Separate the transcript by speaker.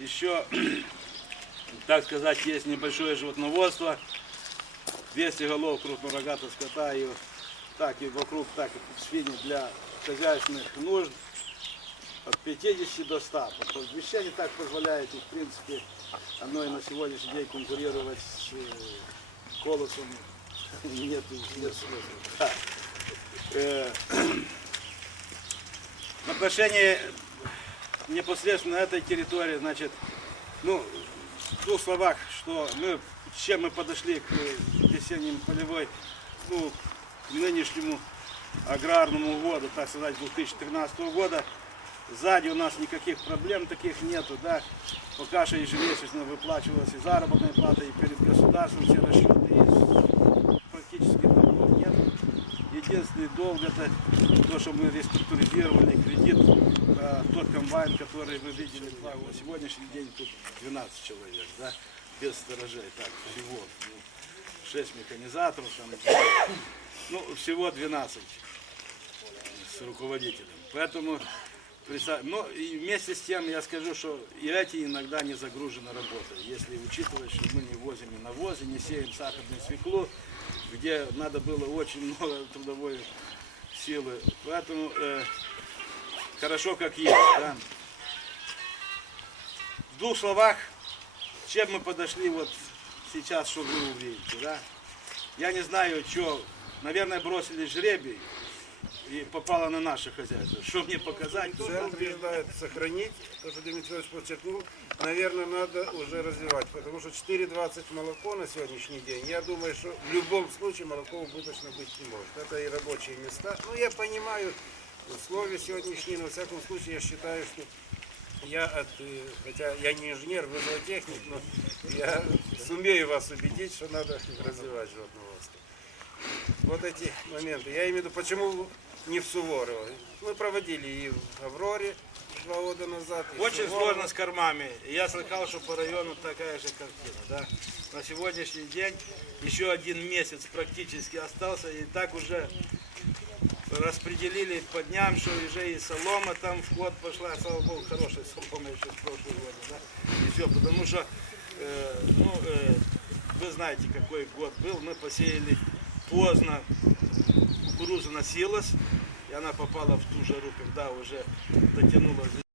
Speaker 1: еще, так сказать, есть небольшое животноводство. 200 голов крупнорогатого скота и так и вокруг, так и свиньи для хозяйственных нужд от 50 до 100. Потому что Вещание так позволяет, и в принципе оно и на сегодняшний день конкурировать с э, колосом нет, нет смысла. Э, В отношении непосредственно этой территории, значит, ну, в двух словах, что мы, чем мы подошли к весенним полевой, ну, к нынешнему аграрному году, так сказать, 2013 года, сзади у нас никаких проблем таких нету, да, пока что ежемесячно выплачивалась и заработная плата, и перед государством все расчеты, и практически долгов нет. Единственный долг это то, что мы реструктуризировали кредит, а, тот комбайн, который вы видели, на сегодняшний день тут 12 человек, да, без сторожей, так, всего. Ну, 6 механизаторов, там, ну, всего 12 с руководителем. Поэтому, представь- ну, и вместе с тем я скажу, что и эти иногда не загружены работой. Если учитывать, что мы не возим и навозы, не сеем сахарную свеклу, где надо было очень много трудовой силы. Поэтому э, хорошо как есть. Да. В двух словах, чем мы подошли вот сейчас, что вы увидите. Да? Я не знаю, что, наверное, бросили жребий и попало на наше хозяйство. Что мне показать?
Speaker 2: Центр утверждает сохранить, то, что Дмитрий Ильич подчеркнул, наверное, надо уже развивать, потому что 4,20 молоко на сегодняшний день, я думаю, что в любом случае молоко убыточно быть не может. Это и рабочие места. Ну, я понимаю условия сегодняшние, но во всяком случае я считаю, что я от, э, хотя я не инженер, вы зоотехник, но я сумею вас убедить, что надо развивать животноводство. Вот эти моменты. Я имею в виду, почему не в Суворово. Мы проводили и в Авроре два года назад.
Speaker 1: Очень
Speaker 2: Суворово.
Speaker 1: сложно с кормами. Я слыхал, что по району такая же картина. Да? На сегодняшний день еще один месяц практически остался, и так уже распределили по дням, что уже и солома там в ход пошла, слава богу, хорошая солома еще с прошлого года, да? и все, потому что, э, ну, э, вы знаете, какой год был, мы посеяли поздно, кукуруза носилась, и она попала в ту жару, когда уже дотянула